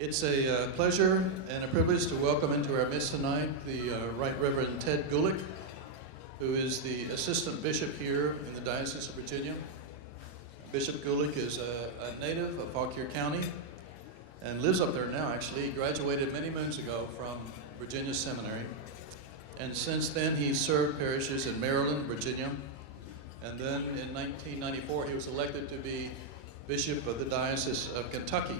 It's a pleasure and a privilege to welcome into our midst tonight the Right Reverend Ted Gulick, who is the Assistant Bishop here in the Diocese of Virginia. Bishop Gulick is a native of Fauquier County and lives up there now, actually. He graduated many moons ago from Virginia Seminary. And since then, he served parishes in Maryland, Virginia. And then in 1994, he was elected to be Bishop of the Diocese of Kentucky.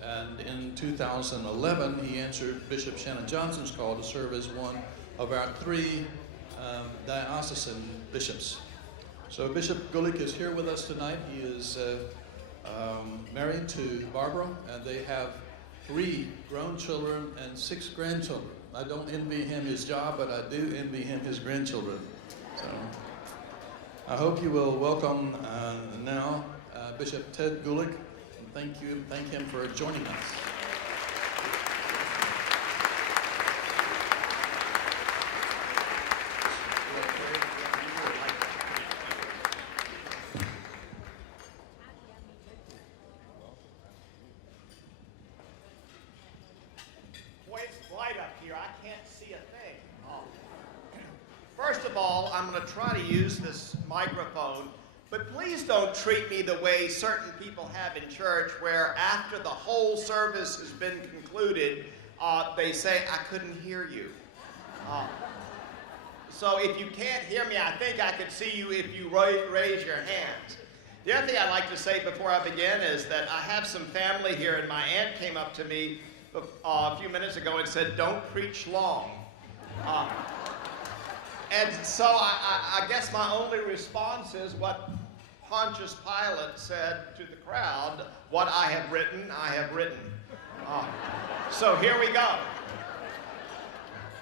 And in 2011, he answered Bishop Shannon Johnson's call to serve as one of our three diocesan bishops. So Bishop Gulick is here with us tonight. He is married to Barbara, and they have 3 grown children and 6 grandchildren. I don't envy him his job, but I do envy him his grandchildren. So I hope you will welcome now Bishop Ted Gulick. Thank him for joining us. Boy, it's bright up here. I can't see a thing. First of all, I'm going to try to use this microphone. But please don't treat me the way certain people have in church, where after the whole service has been concluded, they say, I couldn't hear you. So if you can't hear me, I think I could see you if you raise your hands. The other thing I'd like to say before I begin is that I have some family here, and my aunt came up to me a few minutes ago and said, don't preach long. And so I guess my only response is what Pontius Pilate said to the crowd, what I have written, I have written. So here we go.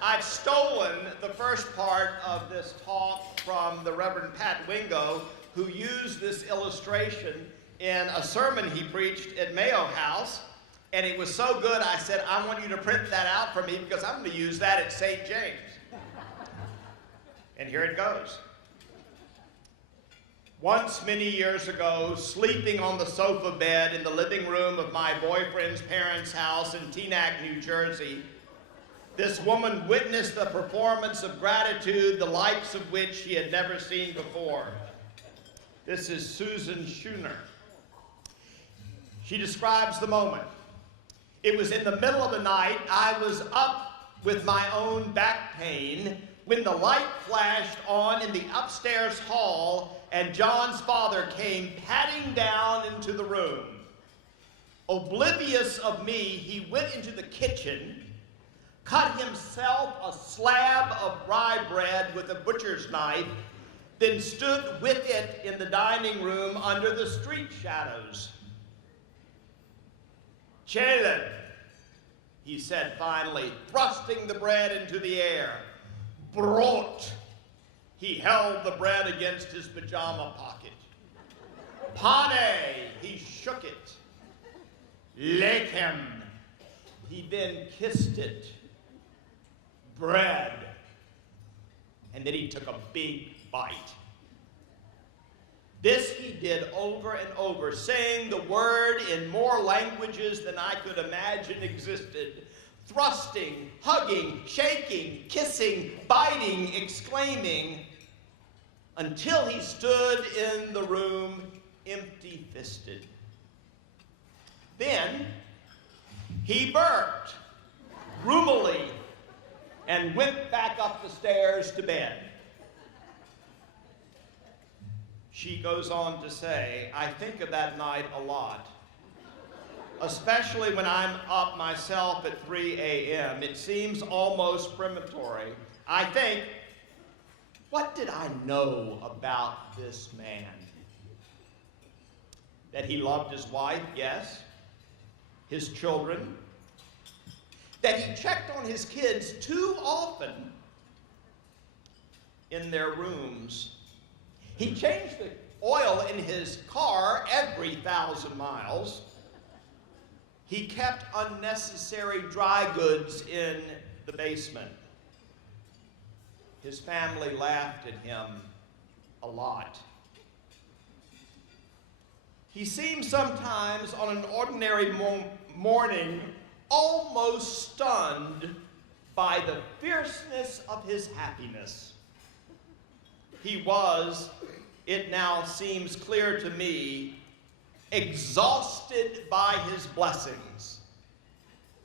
I've stolen the first part of this talk from the Reverend Pat Wingo, who used this illustration in a sermon he preached at Mayo House. And it was so good, I said, I want you to print that out for me because I'm going to use that at St. James. And here it goes. Once, many years ago, sleeping on the sofa bed in the living room of my boyfriend's parents' house in Teaneck, New Jersey, this woman witnessed the performance of gratitude, the likes of which she had never seen before. This is Susan Schooner. She describes the moment. It was in the middle of the night. I was up with my own back pain when the light flashed on in the upstairs hall and John's father came padding down into the room. Oblivious of me, he went into the kitchen, cut himself a slab of rye bread with a butcher's knife, then stood with it in the dining room under the street shadows. "Chelen," he said finally, thrusting the bread into the air. "Brot." He held the bread against his pajama pocket. "Pane." He shook it. "Lechem." He then kissed it. "Bread." And then he took a big bite. This he did over and over, saying the word in more languages than I could imagine existed. Thrusting, hugging, shaking, kissing, biting, exclaiming, until he stood in the room empty-fisted. Then he burped, gloomily, and went back up the stairs to bed. She goes on to say, I think of that night a lot. Especially when I'm up myself at 3 a.m. It seems almost premonitory. I think, what did I know about this man? That he loved his wife, yes. His children. That he checked on his kids too often in their rooms. He changed the oil in his car every 1,000 miles. He kept unnecessary dry goods in the basement. His family laughed at him a lot. He seems sometimes on an ordinary morning almost stunned by the fierceness of his happiness. He was, it now seems clear to me, exhausted by his blessings,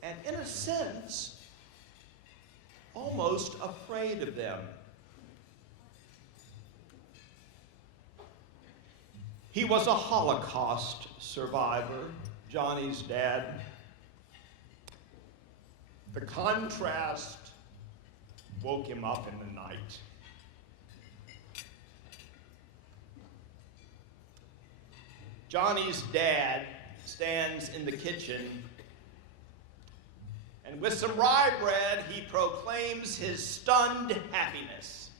and in a sense, almost afraid of them. He was a Holocaust survivor, Johnny's dad. The contrast woke him up in the night. Johnny's dad stands in the kitchen, and with some rye bread, he proclaims his stunned happiness.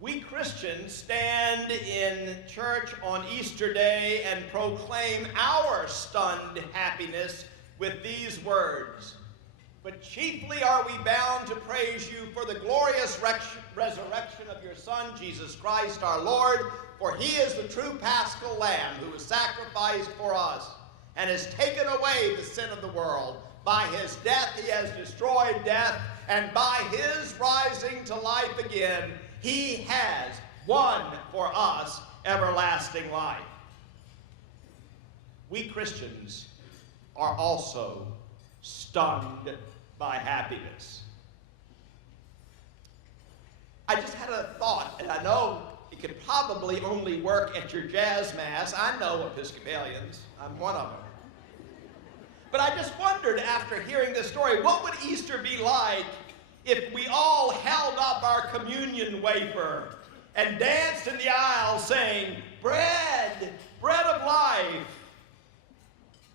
We Christians stand in church on Easter Day and proclaim our stunned happiness with these words. But chiefly are we bound to praise you for the glorious resurrection of your Son, Jesus Christ our Lord, for he is the true Paschal Lamb who was sacrificed for us and has taken away the sin of the world. By his death he has destroyed death, and by his rising to life again, he has won for us everlasting life. We Christians are also stunned by happiness. I just had a thought, and I know it could probably only work at your jazz mass. I know Episcopalians. I'm one of them. But I just wondered, after hearing this story, what would Easter be like if we all held up our communion wafer and danced in the aisle saying, bread, bread of life,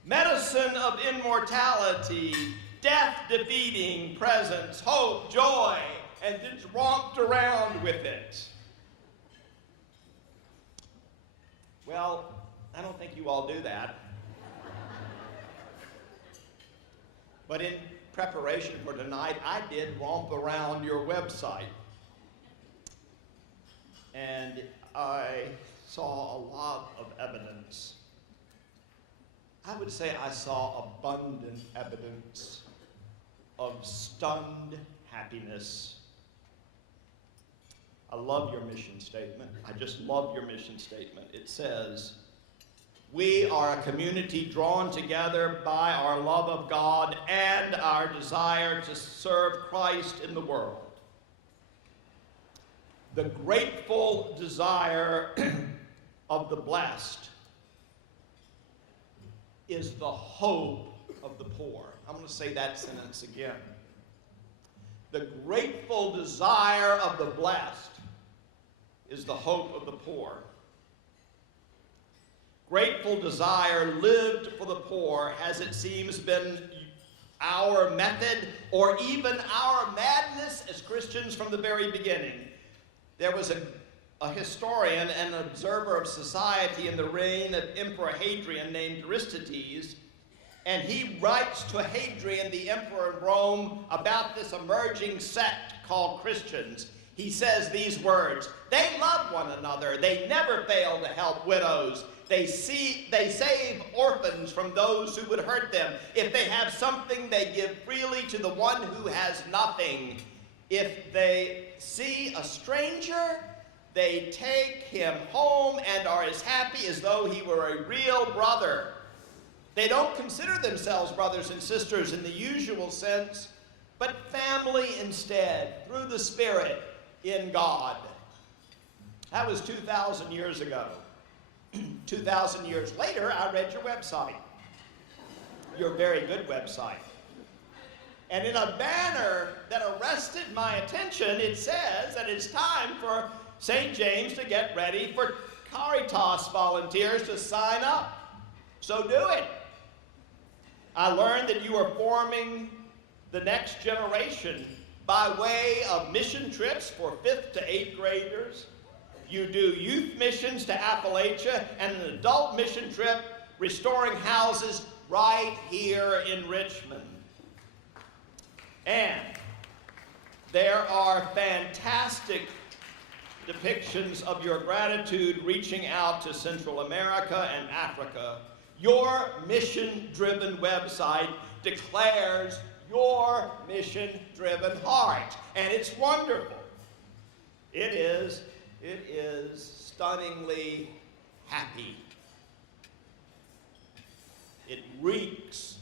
medicine of immortality, death-defeating presence, hope, joy, and just romped around with it. Well, I don't think you all do that. But in preparation for tonight, I did romp around your website. And I saw a lot of evidence. I would say I saw abundant evidence of stunned happiness. I love your mission statement. I just love your mission statement. It says, we are a community drawn together by our love of God and our desire to serve Christ in the world. The grateful desire of the blessed is the hope of the poor. I'm going to say that sentence again. The grateful desire of the blessed is the hope of the poor. Grateful desire lived for the poor has, it seems, been our method or even our madness as Christians from the very beginning. There was a historian and observer of society in the reign of Emperor Hadrian named Aristides, and he writes to Hadrian, the emperor of Rome, about this emerging sect called Christians. He says these words, they love one another, they never fail to help widows, they save orphans from those who would hurt them. If they have something, they give freely to the one who has nothing. If they see a stranger, they take him home and are as happy as though he were a real brother. They don't consider themselves brothers and sisters in the usual sense, but family instead, through the Spirit in God. That was 2,000 years ago. 2,000 years later, I read your website, your very good website. And in a banner that arrested my attention, it says that it's time for St. James to get ready for Caritas volunteers to sign up. So do it. I learned that you are forming the next generation by way of mission trips for 5th to 8th graders. You do youth missions to Appalachia and an adult mission trip restoring houses right here in Richmond. And there are fantastic depictions of your gratitude reaching out to Central America and Africa Your mission-driven website declares your mission-driven heart, and it's wonderful. It is stunningly happy. It reeks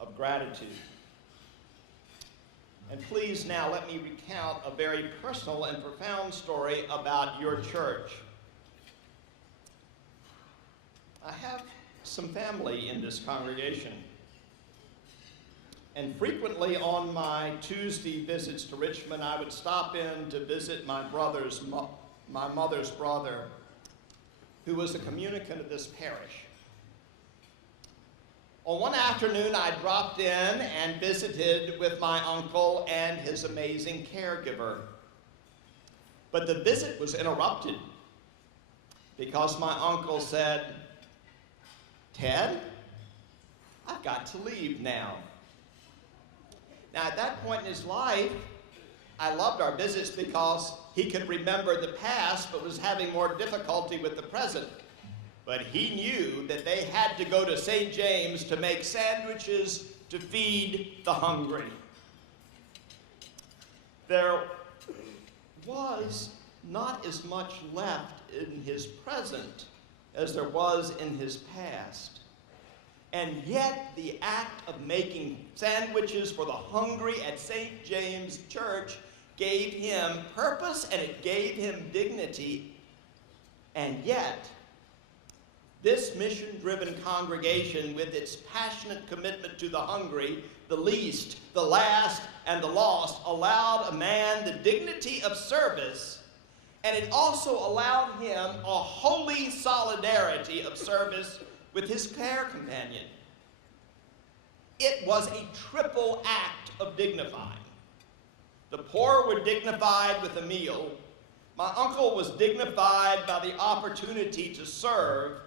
of gratitude. And please now let me recount a very personal and profound story about your church. I have some family in this congregation. And frequently on my Tuesday visits to Richmond, I would stop in to visit my mother's brother, who was a communicant of this parish. On one afternoon, I dropped in and visited with my uncle and his amazing caregiver. But the visit was interrupted because my uncle said, "Ted, I've got to leave now." Now, at that point in his life, I loved our visits because he could remember the past but was having more difficulty with the present. But he knew that they had to go to St. James to make sandwiches to feed the hungry. There was not as much left in his present as there was in his past. And yet the act of making sandwiches for the hungry at St. James Church gave him purpose and it gave him dignity. And yet, this mission-driven congregation, with its passionate commitment to the hungry, the least, the last, and the lost, allowed a man the dignity of service, and it also allowed him a holy solidarity of service with his care companion. It was a triple act of dignifying. The poor were dignified with a meal. My uncle was dignified by the opportunity to serve,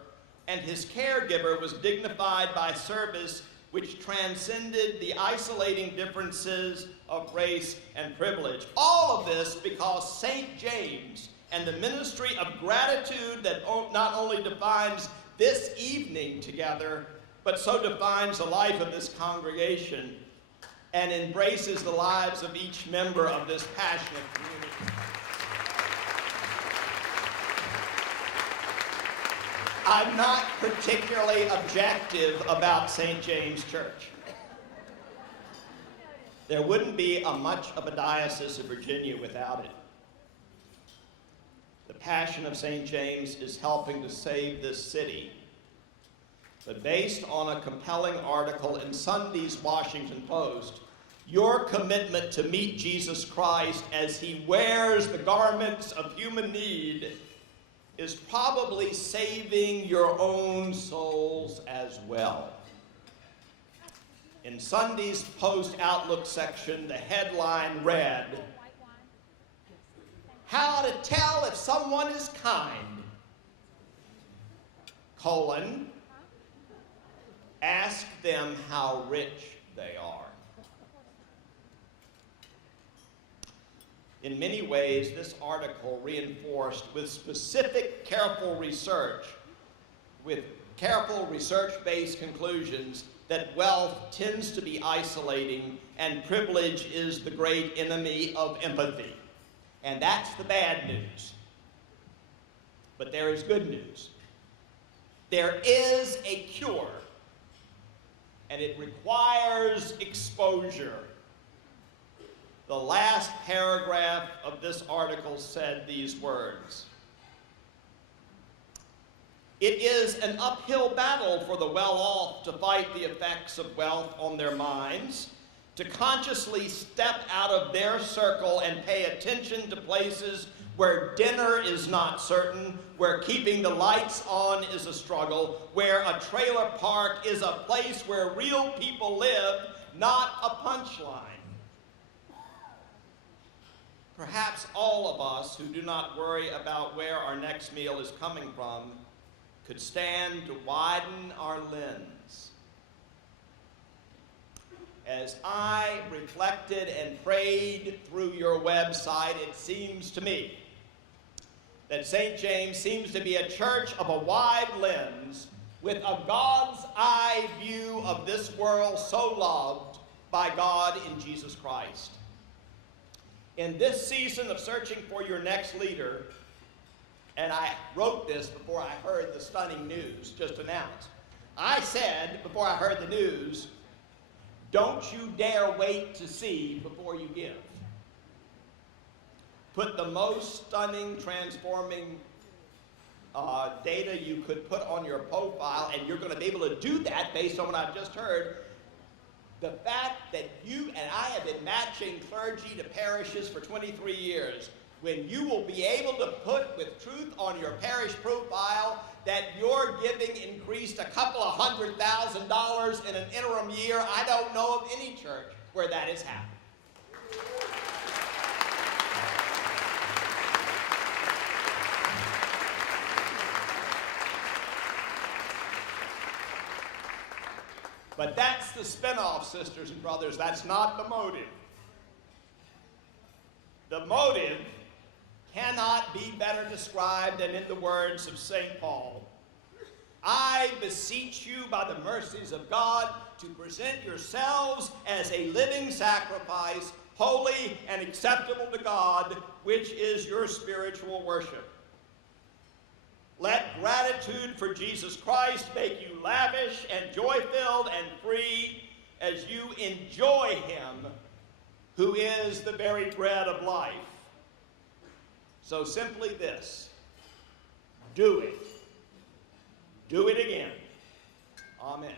and his caregiver was dignified by service which transcended the isolating differences of race and privilege. All of this because St. James and the ministry of gratitude that not only defines this evening together, but so defines the life of this congregation and embraces the lives of each member of this passionate community. I'm not particularly objective about St. James Church. There wouldn't be much of a Diocese of Virginia without it. The passion of St. James is helping to save this city. But based on a compelling article in Sunday's Washington Post, your commitment to meet Jesus Christ as he wears the garments of human need is probably saving your own souls as well. In Sunday's Post Outlook section, the headline read, "How to Tell If Someone is Kind, ask them how rich they are." In many ways, this article reinforced with specific, careful research, with careful research-based conclusions, that wealth tends to be isolating and privilege is the great enemy of empathy. And that's the bad news. But there is good news. There is a cure, and it requires exposure. The last paragraph of this article said these words: "It is an uphill battle for the well-off to fight the effects of wealth on their minds, to consciously step out of their circle and pay attention to places where dinner is not certain, where keeping the lights on is a struggle, where a trailer park is a place where real people live, not a punchline. Perhaps all of us who do not worry about where our next meal is coming from could stand to widen our lens." As I reflected and prayed through your website, it seems to me that St. James seems to be a church of a wide lens, with a God's eye view of this world so loved by God in Jesus Christ. In this season of searching for your next leader, and I wrote this before I heard the stunning news just announced. I said, before I heard the news, don't you dare wait to see before you give. Put the most stunning, transforming data you could put on your profile, and you're going to be able to do that based on what I've just heard. The fact that you and I have been matching clergy to parishes for 23 years, when you will be able to put with truth on your parish profile that your giving increased a couple of $100,000 in an interim year, I don't know of any church where that has happened. But that's the spinoff, sisters and brothers. That's not the motive. The motive cannot be better described than in the words of St. Paul. I beseech you by the mercies of God to present yourselves as a living sacrifice, holy and acceptable to God, which is your spiritual worship. Let gratitude for Jesus Christ make you lavish and joy-filled and free as you enjoy him, who is the very bread of life. So simply this, do it. Do it again. Amen.